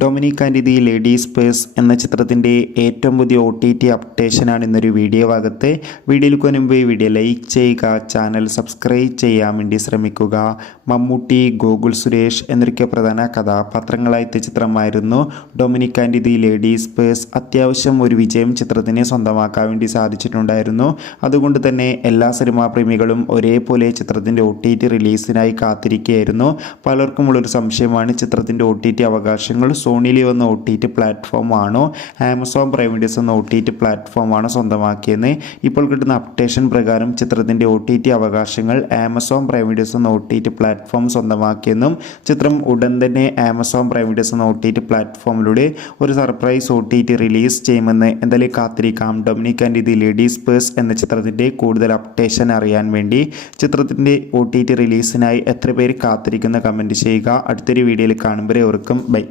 Dominic and the ladies purse എന്ന ചിത്രത്തിൻ്റെ ഏറ്റവും പുതിയ OTT അപ്ഡേഷനാണ് ഇന്നൊരു വീഡിയോ ഭാഗത്ത്. വീഡിയോയിലേക്ക് മുൻപ് വീഡിയോ ലൈക്ക് ചെയ്യുക, ചാനൽ സബ്സ്ക്രൈബ് ചെയ്യാൻ വേണ്ടി ശ്രമിക്കുക. മമ്മൂട്ടി, ഗോകുൽ സുരേഷ് എന്നൊക്കെ പ്രധാന കഥാപാത്രങ്ങളായ ചിത്രമായിരുന്നു Dominic and the ladies purse. അത്യാവശ്യം ഒരു വിജയം ചിത്രത്തിന് സ്വന്തമാക്കാൻ വേണ്ടി സാധിച്ചിട്ടുണ്ടായിരുന്നു. അതുകൊണ്ട് തന്നെ എല്ലാ സിനിമാ പ്രേമികളും ഒരേപോലെ ചിത്രത്തിൻ്റെ OTT റിലീസിനായി കാത്തിരിക്കുകയായിരുന്നു. പലർക്കുമുള്ളൊരു സംശയമാണ്, ചിത്രത്തിൻ്റെ OTT അവകാശങ്ങൾ സോണിയിൽ വന്ന OTT പ്ലാറ്റ്ഫോമാണോ ആമസോൺ പ്രൈം വീഡിയോസ് എന്ന OTT പ്ലാറ്റ്ഫോമാണോ സ്വന്തമാക്കിയെന്ന്. ഇപ്പോൾ കിട്ടുന്ന അപ്ഡേഷൻ പ്രകാരം ചിത്രത്തിൻ്റെ OTT അവകാശങ്ങൾ ആമസോൺ പ്രൈം വീഡിയോസ് എന്ന OTT പ്ലാറ്റ്ഫോം സ്വന്തമാക്കിയെന്നും ചിത്രം ഉടൻ തന്നെ ആമസോൺ പ്രൈം വീഡിയോസ് എന്ന OTT പ്ലാറ്റ്ഫോമിലൂടെ ഒരു സർപ്രൈസ് OTT റിലീസ് ചെയ്യുമെന്ന് എന്തായാലും കാത്തിരിക്കാം. Dominic and the ladies purse എന്ന ചിത്രത്തിൻ്റെ കൂടുതൽ അപ്ഡേഷൻ അറിയാൻ വേണ്ടി ചിത്രത്തിൻ്റെ OTT റിലീസിനായി എത്ര പേര് കാത്തിരിക്കുന്ന കമൻറ്റ് ചെയ്യുക. അടുത്തൊരു വീഡിയോയിൽ കാണുമ്പോൾ ഓർക്കും ബൈ.